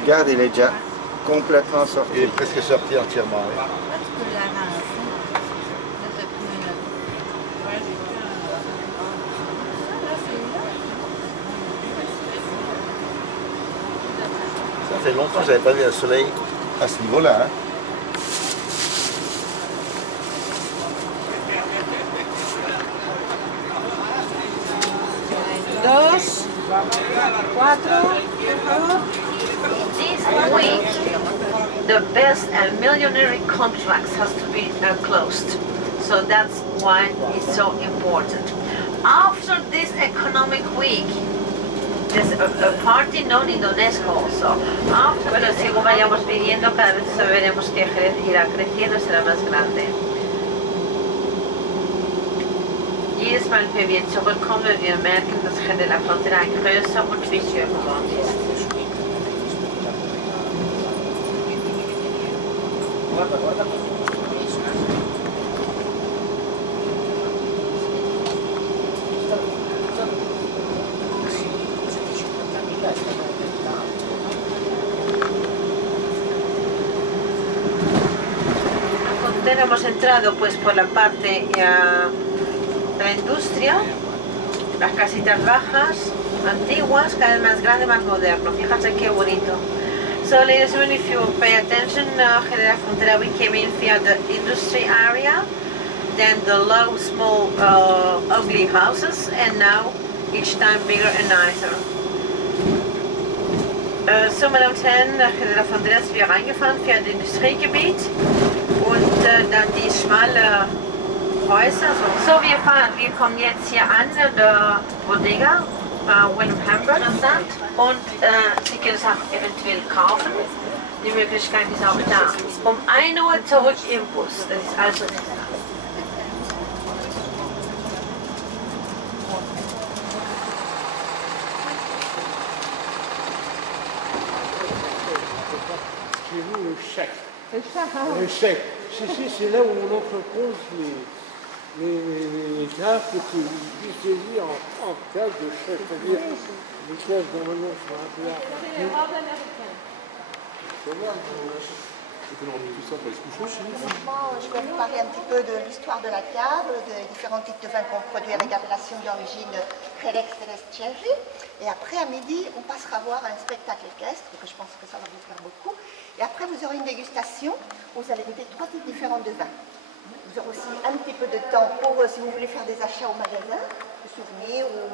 Regarde, il est déjà complètement sorti. Il est presque sorti entièrement. Oui. Ça fait longtemps que je n'avais pas vu un soleil à ce niveau-là. Hein. Dos, cuatro, This week, the best and millionary contracts has to be closed. So that's why it's so important. After this economic week, there's a party known in UNESCO also. Bueno, según vayamos viviendo, cada vez veremos que Jerez irá creciendo y será más grande. Jedes Mal, wenn wir zurückkommen, wir merken, dass Jerez de la Frontera größer und wichtiger geworden ist. Hemos entrado pues por la parte de la industria, las casitas bajas, antiguas, cada vez más grande, más moderno. Fíjate qué bonito. So ladies and gentlemen, if you pay attention, Jerez de la Frontera, we came in via the industry area, then the low, small, ugly houses, and now each time bigger and nicer. So, meine Damen und Herren, Jerez de la Frontera sind wir reingefahren via das Industriegebiet. Und dann die schmale Häuser. So, wir kommen jetzt hier an der Bodega, William Hamburg und Sie können es auch eventuell kaufen. Die Möglichkeit ist auch da. Um 1 Uhr zurück im Bus. Das ist also Le chèque. C'est là où on entrepose les cartes qui sont saisies en cas de chèque. C'est-à-dire, les caisses normalement sont un peu Je vais vous parler un petit peu de l'histoire de la cave, des différents types de vins qu'on produit avec appellation d'origine Jerez Cherry. Et après, à midi, on passera voir un spectacle équestre, que je pense que ça va vous faire beaucoup. Et après, vous aurez une dégustation où vous allez goûter 3 types différents de vins. Vous aurez aussi un petit peu de temps pour, si vous voulez faire des achats au magasin, de souvenirs ou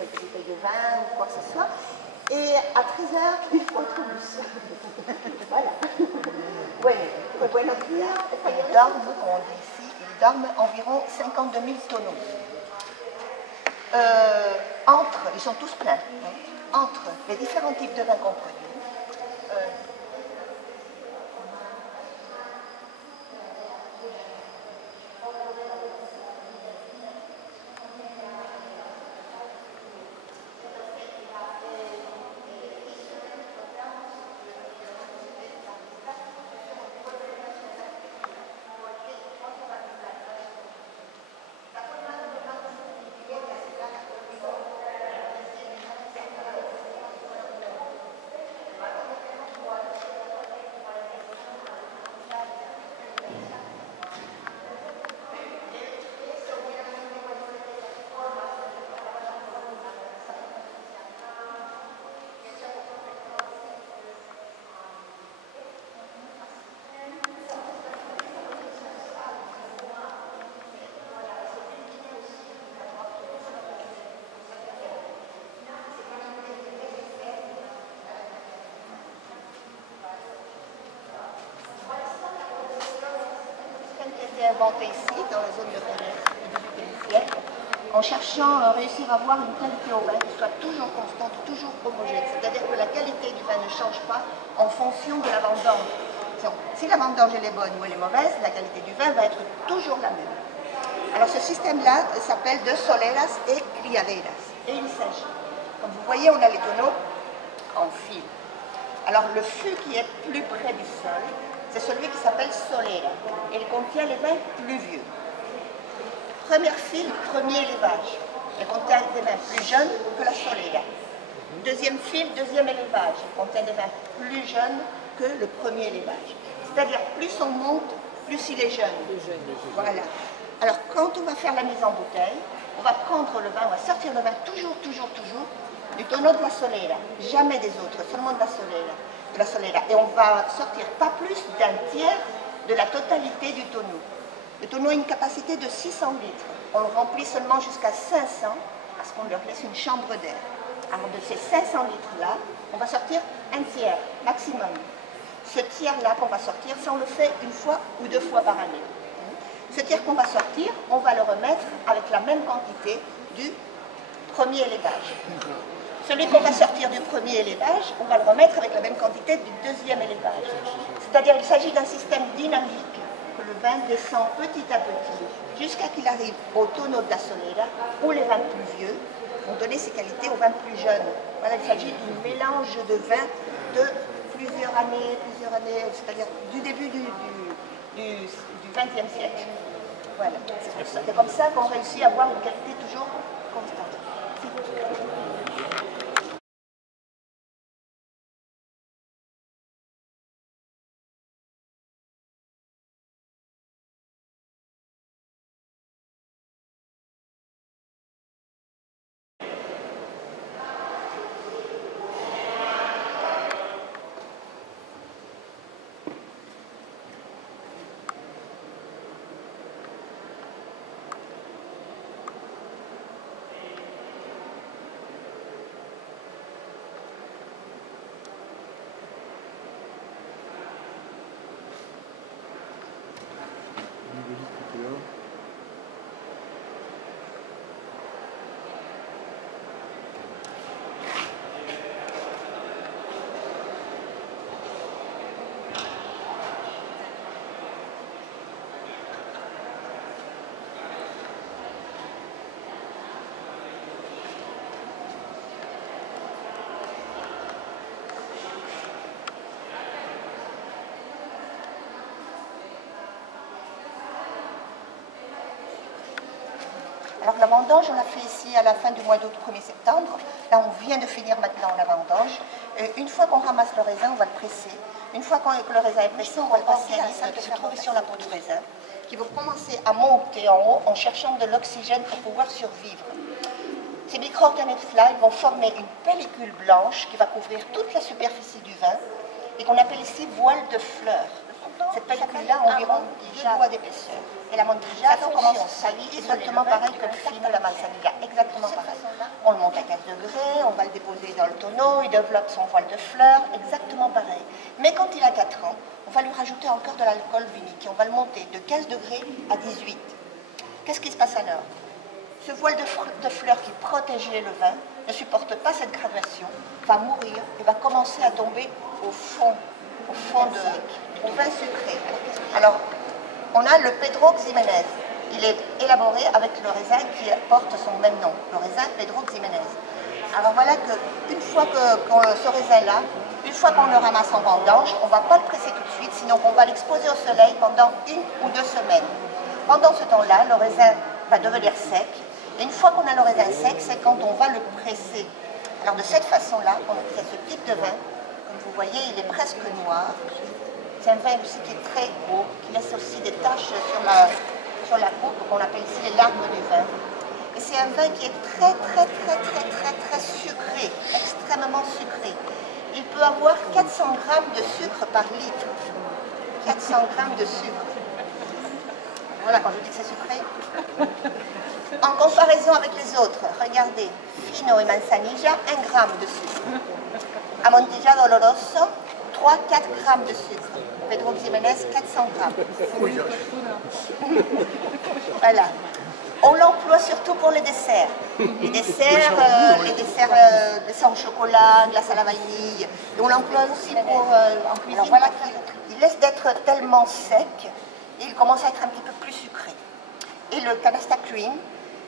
quelques bouteilles de vin ou quoi que ce soit. Et à 13h, il faut être au bus. Voilà. Buenos días. Ils dorment, on dit ici, ils dorment environ 52 000 tonneaux. Ils sont tous pleins, entre les différents types de vins qu'on produit. Inventé ici, dans la zone de Jerez du siècle, en cherchant à réussir à avoir une qualité au vin qui soit toujours constante, toujours homogène. C'est-à-dire que la qualité du vin ne change pas en fonction de la vendange. Si la vendange elle est bonne ou elle est mauvaise, la qualité du vin va être toujours la même. Alors ce système-là s'appelle de soleras et criaderas. Et il s'agit, comme vous voyez, on a les tonneaux en fil. Alors le fût qui est plus près du sol, c'est celui qui s'appelle Solera. Il contient les vins pluvieux. Première file, premier élevage. Il contient des vins plus jeunes que la Solera. Deuxième file, deuxième élevage. Il contient des vins plus jeunes que le premier élevage. C'est-à-dire, plus on monte, plus il est jeune. Voilà. Alors, quand on va faire la mise en bouteille, on va prendre le vin, on va sortir le vin toujours du tonneau de la Solera. Jamais des autres, seulement de la Solera. Et on va sortir pas plus d'un tiers de la totalité du tonneau. Le tonneau a une capacité de 600 litres. On le remplit seulement jusqu'à 500 parce qu'on leur laisse une chambre d'air. Alors de ces 500 litres-là, on va sortir un tiers maximum. Ce tiers-là qu'on va sortir, ça on le fait une fois ou deux fois par année. Ce tiers qu'on va sortir, on va le remettre avec la même quantité du premier élevage. Celui qu'on va sortir du premier élevage, on va le remettre avec la même quantité du deuxième élevage. C'est-à-dire qu'il s'agit d'un système dynamique que le vin descend petit à petit jusqu'à qu'il arrive au tonneau de la Solera où les vins plus vieux vont donner ses qualités aux vins plus jeunes. Voilà, il s'agit d'un mélange de vins de plusieurs années, c'est-à-dire du début du XXe siècle. Voilà, c'est comme ça qu'on réussit à avoir une qualité toujours constante. Alors la vendange, on l'a fait ici à la fin du mois d'août, 1er septembre. Là, on vient de finir maintenant la vendange. Une fois qu'on ramasse le raisin, on va le presser. Une fois que le raisin est pressé, on va le passer à la salle de fermentation sur la peau du raisin, qui vont commencer à monter en haut en cherchant de l'oxygène pour pouvoir survivre. Ces micro-organismes-là, ils vont former une pellicule blanche qui va couvrir toute la superficie du vin et qu'on appelle ici voile de fleurs. Cette pellicule-là a environ 2 doigts d'épaisseur. Et la Montilla commence sa vie exactement pareil que le fino, la manzanilla, exactement pareil. On le monte à 15 degrés, on va le déposer dans le tonneau, il développe son voile de fleurs, exactement pareil. Mais quand il a 4 ans, on va lui rajouter encore de l'alcool vinique et on va le monter de 15 degrés à 18. Qu'est-ce qui se passe alors? Ce voile de fleurs qui protégeait le vin ne supporte pas cette graduation, va mourir et va commencer à tomber au fond au vin sucré. Alors, on a le Pedro Ximénez. Il est élaboré avec le raisin qui porte son même nom, le raisin Pedro Ximénez. Alors voilà qu'une fois ce raisin-là, une fois qu'on le ramasse en vendange, on ne va pas le presser tout de suite, sinon on va l'exposer au soleil pendant 1 ou 2 semaines. Pendant ce temps-là, le raisin va devenir sec. Et une fois qu'on a le raisin sec, c'est quand on va le presser. Alors de cette façon-là, on obtient ce type de vin. Comme vous voyez, il est presque noir. C'est un vin aussi qui est très gros, qui laisse aussi des taches sur la coupe, qu'on appelle ici les larmes du vin. Et c'est un vin qui est très sucré, extrêmement sucré. Il peut avoir 400 grammes de sucre par litre. 400 grammes de sucre. Voilà, quand je dis que c'est sucré. En comparaison avec les autres, regardez, Fino et Manzanilla, 1 gramme de sucre. Amontillado Oloroso, 3-4 grammes de sucre. Pedro Ximénez, 400 grammes. Voilà. On l'emploie surtout pour les desserts. Les desserts au chocolat, glace à la vanille. Et on l'emploie aussi pour, en cuisine. Alors voilà, il laisse d'être tellement sec et il commence à être un petit peu plus sucré. Et le Canasta Cream,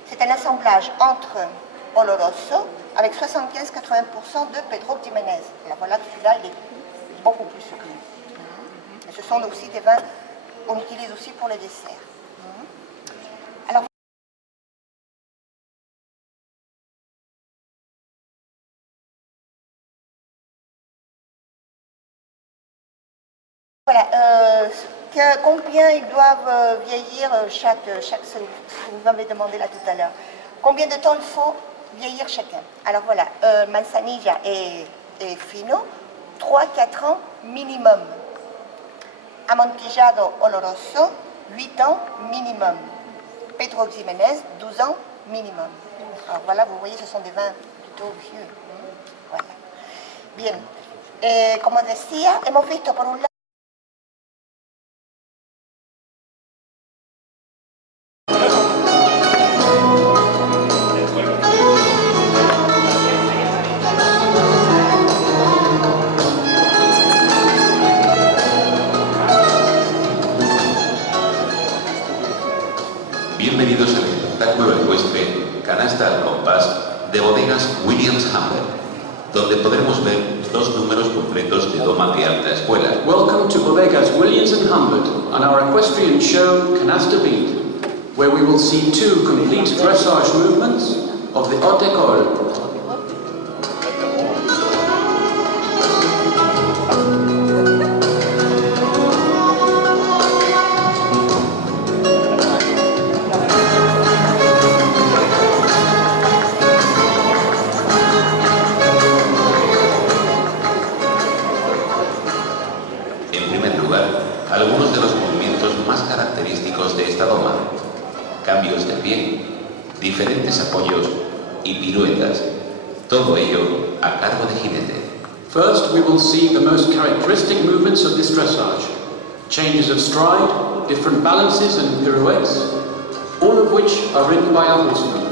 c'est un assemblage entre Oloroso avec 75-80% de Pedro Ximénez. Là, voilà que celui-là, il est beaucoup plus sucrés. Et ce sont aussi des vins qu'on utilise aussi pour les desserts. Alors, voilà, combien ils doivent vieillir vous m'avez demandé là tout à l'heure. Combien de temps il faut vieillir chacun? Alors voilà, Manzanilla et Fino, 3-4 ans minimum. Amontillado Oloroso, 8 ans minimum. Pedro Ximénez, 12 ans minimum. Alors voilà, vous voyez, ce sont des vins plutôt vieux. Voilà. Bien, como decía, hemos visto por un lado Bienvenidos al espectáculo ecuestre Canasta al Compás de Bodegas Williams Humbert, donde podremos ver 2 números completos de doma de alta escuela. Welcome to Bodegas Williams and Humbert and our equestrian show Canasta Beat, where we will see 2 complete dressage movements of the haute école. Algunos de los movimientos más característicos de esta doma: cambios de pie, diferentes apoyos y piruetas, todo ello a cargo de jinete. First, we will see the most characteristic movements of this dressage, changes of stride, different balances and pirouettes, all of which are ridden by our horsemen.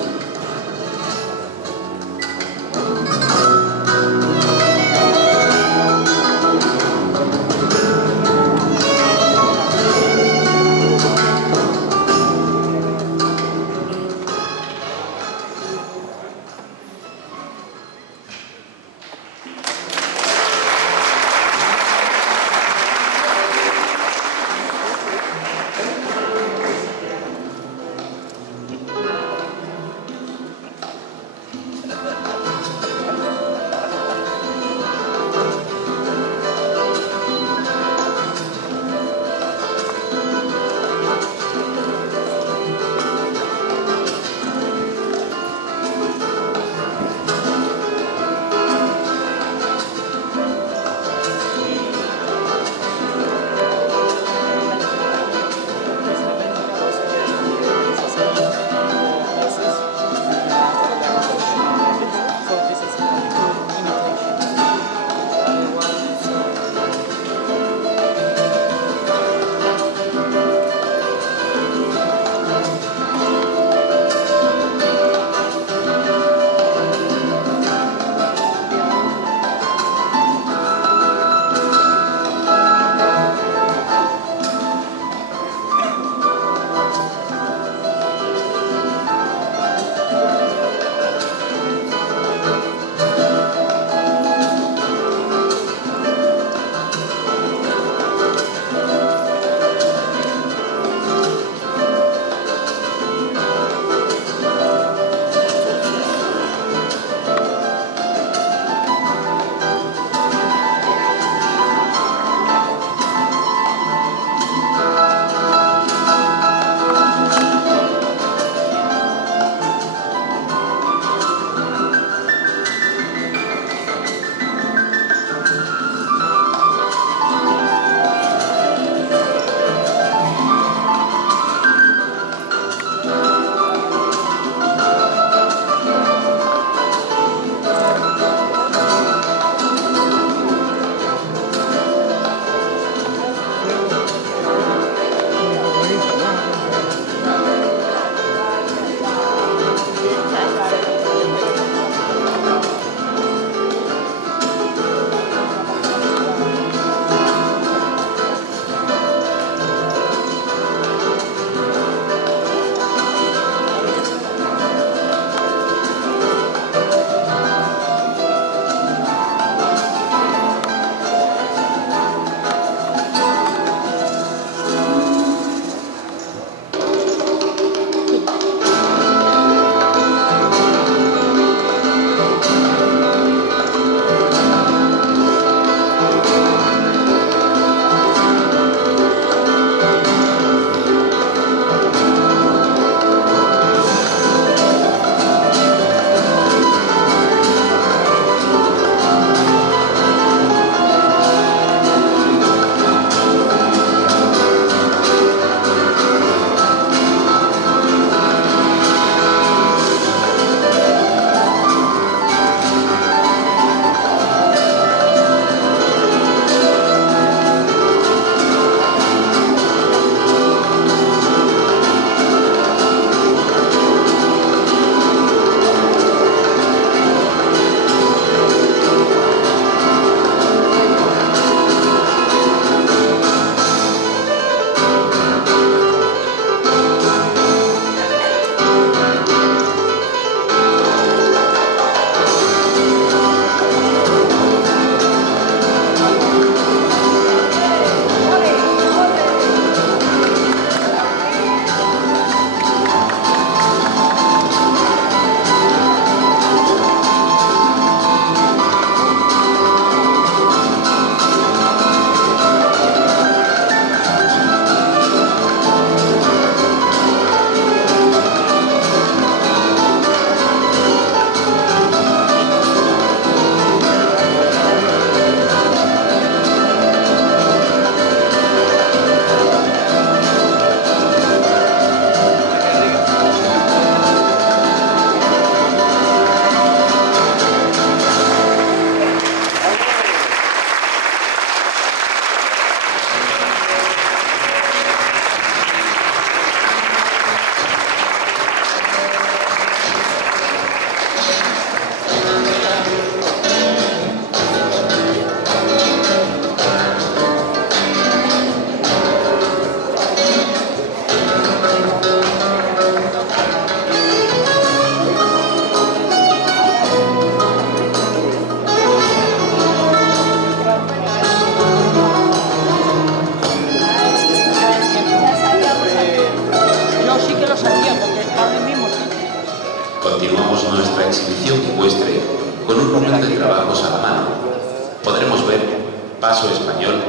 paso español,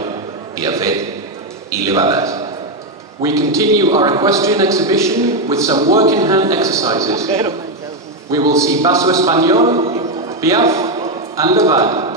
piafet y levadas. We continue our equestrian exhibition with some work-in-hand exercises. We will see paso español, piaf and levada.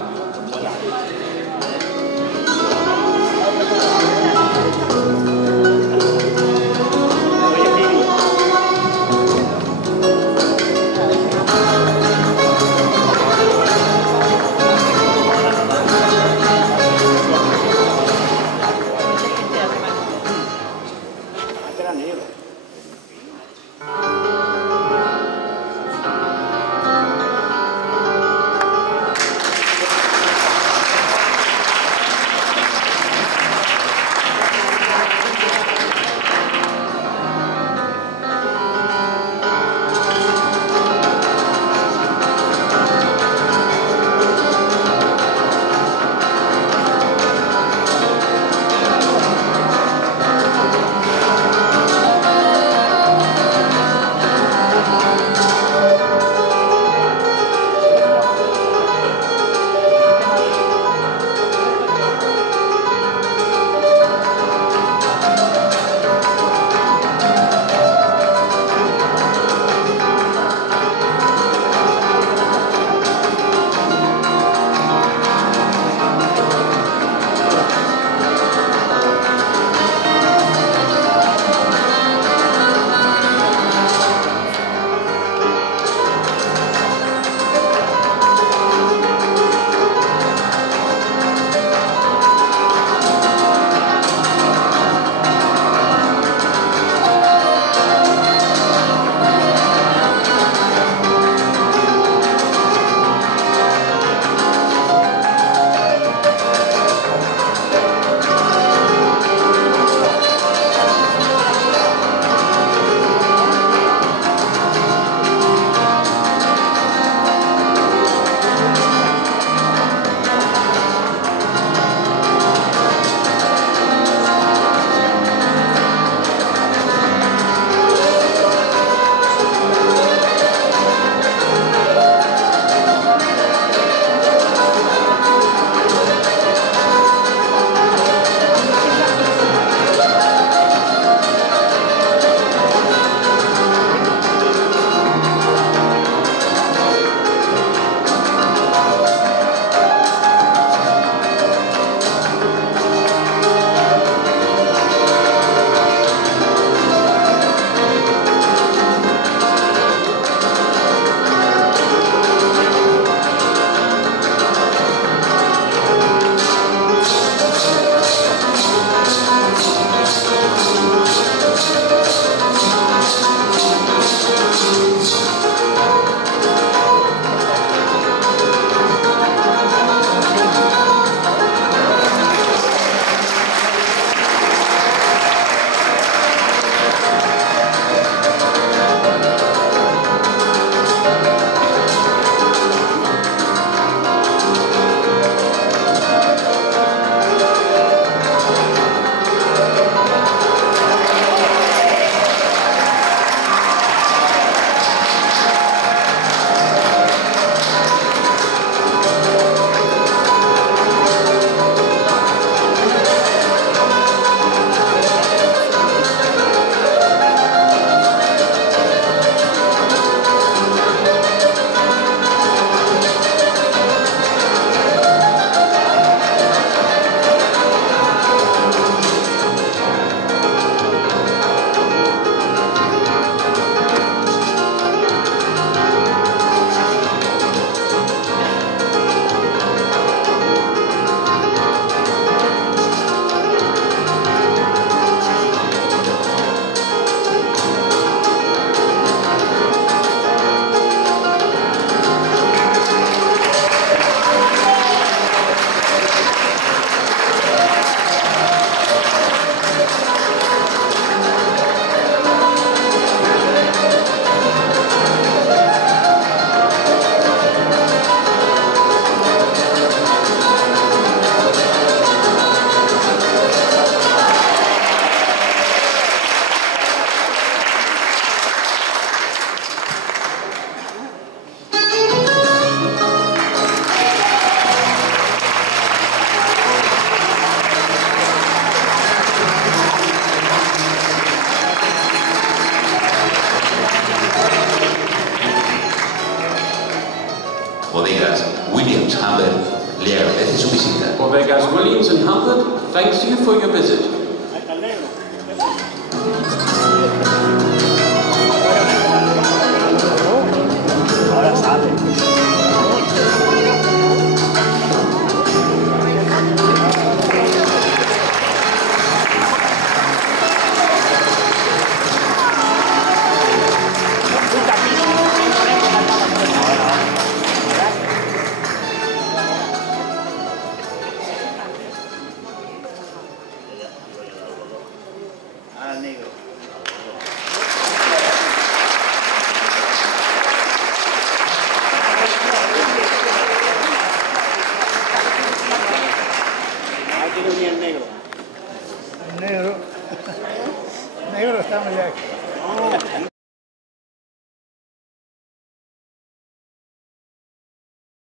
Humbert thanks you for your visit. Ahora sale. Negro. Aquí no viene el negro. El negro. Negro está muy aquí.